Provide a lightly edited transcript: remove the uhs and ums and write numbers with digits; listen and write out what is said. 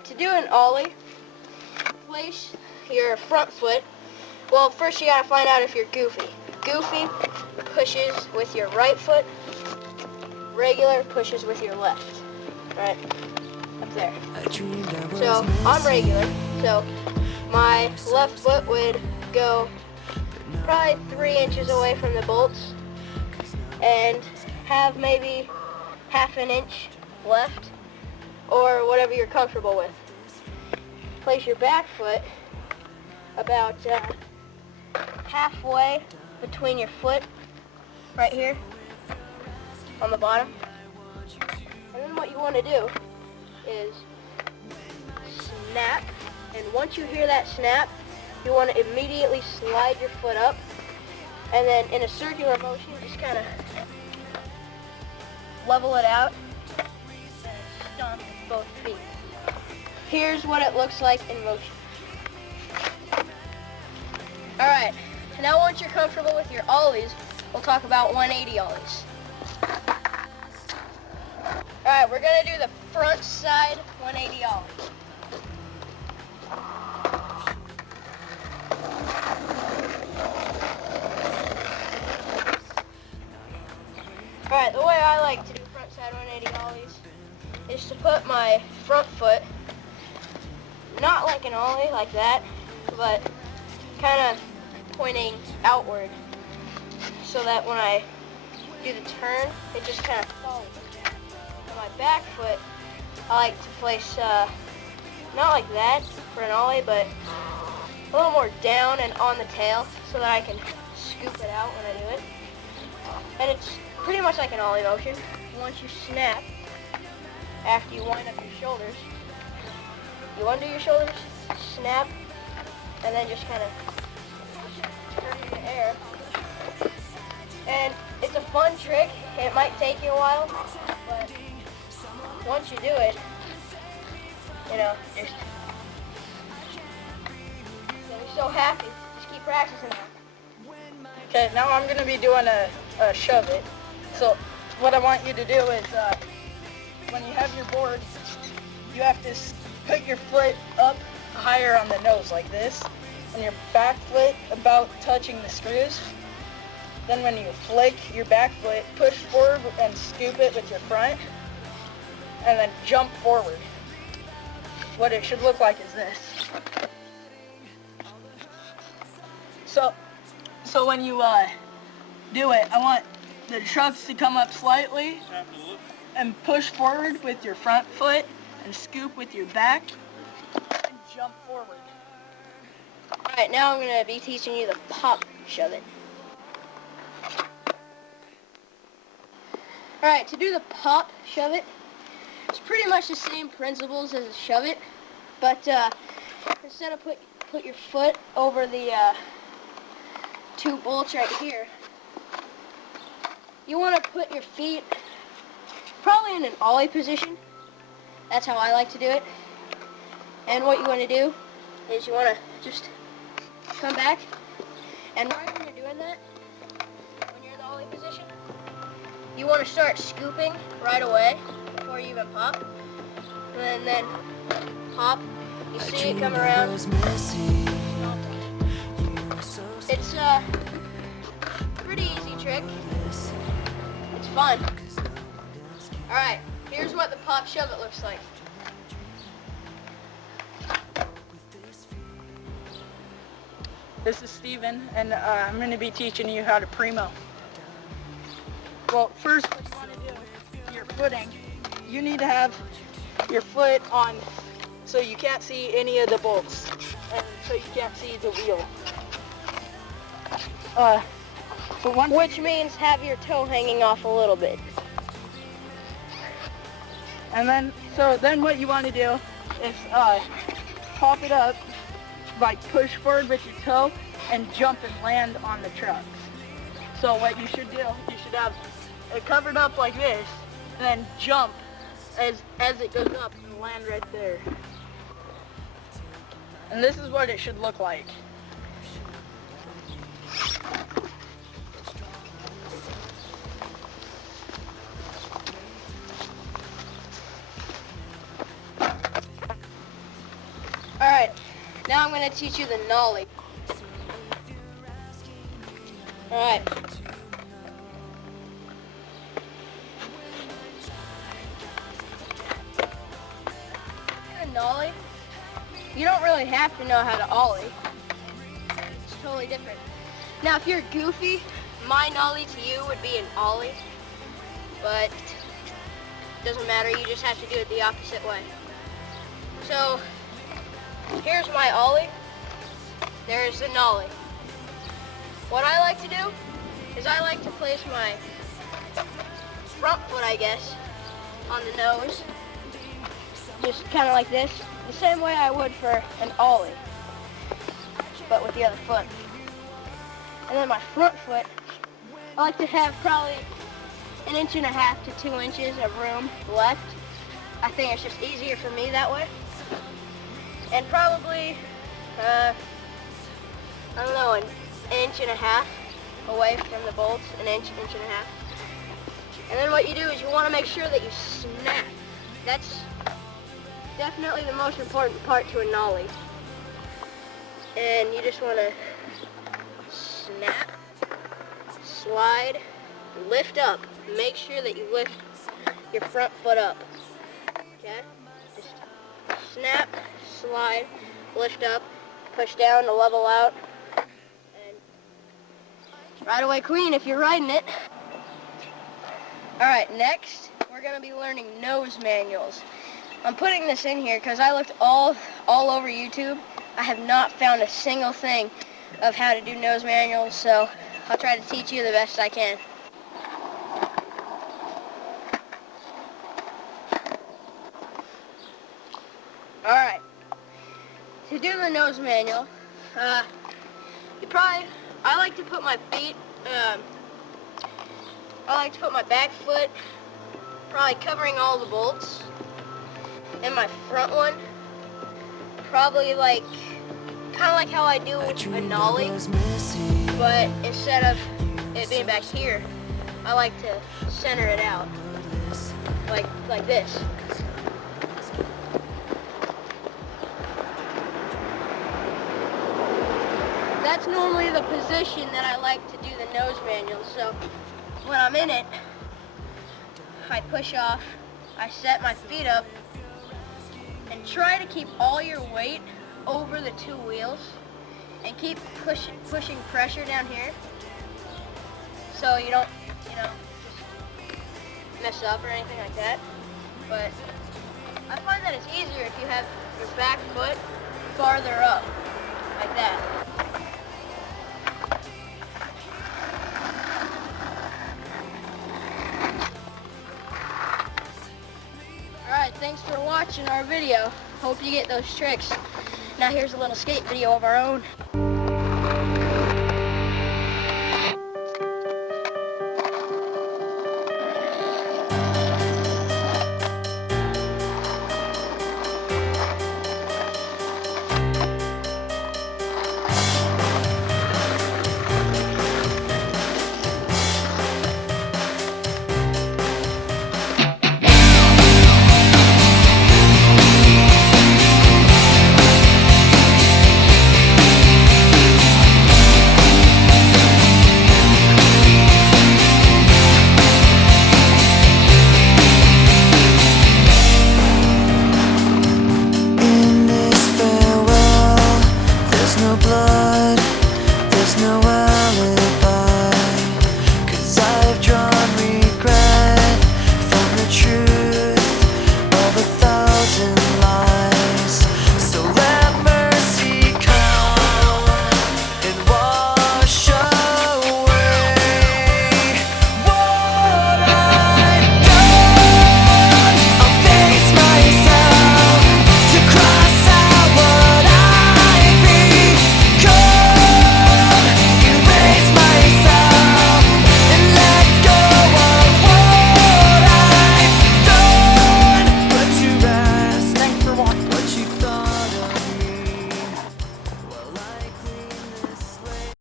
Alright, to do an ollie, place your front foot. Well, first you gotta find out if you're goofy. Goofy pushes with your right foot. Regular pushes with your left. Alright, up there. So, I'm regular, so my left foot would go probably 3 inches away from the bolts and have maybe half an inch left, or whatever you're comfortable with. Place your back foot about halfway between your foot, right here, on the bottom. And then what you want to do is snap, and once you hear that snap, you want to immediately slide your foot up, and then in a circular motion, just kind of level it out, and stomp with both feet. Here's what it looks like in motion. Alright, now once you're comfortable with your ollies, we'll talk about 180 ollies. Alright, we're going to do the front side 180 ollies. Alright, the way I like to do front side 180 ollies is to put my front foot, not like an ollie like that, but kind of pointing outward, so that when I do the turn, it just kind of follows. On my back foot, I like to place, not like that for an ollie, but a little more down and on the tail, so that I can scoop it out when I do it. And it's pretty much like an ollie motion. Once you snap, after you wind up your shoulders, you undo your shoulders, snap, and then just kind of turn in the air. And it's a fun trick. It might take you a while, but once you do it, you know, you'll be so happy. Just keep practicing. Okay, now I'm going to be doing a shove it. So what I want you to do is, when you have your board, you have to put your foot up higher on the nose like this, and your back foot about touching the screws. Then when you flick your back foot, push forward and scoop it with your front, and then jump forward. What it should look like is this. So when you do it, I want the trucks to come up slightly and push forward with your front foot and scoop with your back and jump forward. Alright, now I'm going to be teaching you the pop shove it. Alright, to do the pop shove it, it's pretty much the same principles as a shove it, but instead of put your foot over the 2 bolts right here, you want to put your feet probably in an ollie position. That's how I like to do it. And what you want to do is you want to just come back, and right when you're doing that, when you're in the ollie position, you want to start scooping right away before you even pop, and then pop. You see it come around. It's a pretty easy trick. It's fun. Alright, here's what the pop shove it looks like. This is Steven, and I'm going to be teaching you how to Primo. Well, first what you want to do, your footing, you need to have your foot on so you can't see any of the bolts, and so you can't see the wheel. Which means have your toe hanging off a little bit. And then what you want to do is pop it up, like push forward with your toe and jump and land on the trucks. So what you should do, you should have it covered up like this, and then jump as it goes up and land right there. And this is what it should look like. Now I'm going to teach you the Nollie. Alright. A Nollie, you don't really have to know how to Ollie. It's totally different. Now if you're goofy, my Nollie to you would be an Ollie. But it doesn't matter, you just have to do it the opposite way. So here's my Ollie, there's the Nollie. What I like to do is I like to place my front foot, I guess, on the nose, just kind of like this, the same way I would for an Ollie, but with the other foot. And then my front foot, I like to have probably 1.5 to 2 inches of room left. I think it's just easier for me that way. And probably, I don't know, 1.5 inches away from the bolts, 1 inch, 1.5 inches. And then what you do is you want to make sure that you snap. That's definitely the most important part to a Nollie. And you just want to snap, slide, lift up. Make sure that you lift your front foot up. Okay? Just snap, slide, lift up, push down to level out, and ride away queen if you're riding it. Alright, next we're going to be learning nose manuals. I'm putting this in here because I looked all over YouTube. I have not found a single thing of how to do nose manuals, so I'll try to teach you the best I can. Alright, to do the nose manual, I like to put my feet, I like to put my back foot, probably covering all the bolts, and my front one, probably like, kind of like how I do a Nollie, but instead of it being back here, I like to center it out, like this. That's normally the position that I like to do the nose manual. So when I'm in it, I push off, I set my feet up, and try to keep all your weight over the 2 wheels, and keep pushing pressure down here, so you don't, just mess up or anything like that. But I find that it's easier if you have your back foot farther up, like that. Alright, thanks for watching our video. Hope you get those tricks. Now here's a little skate video of our own.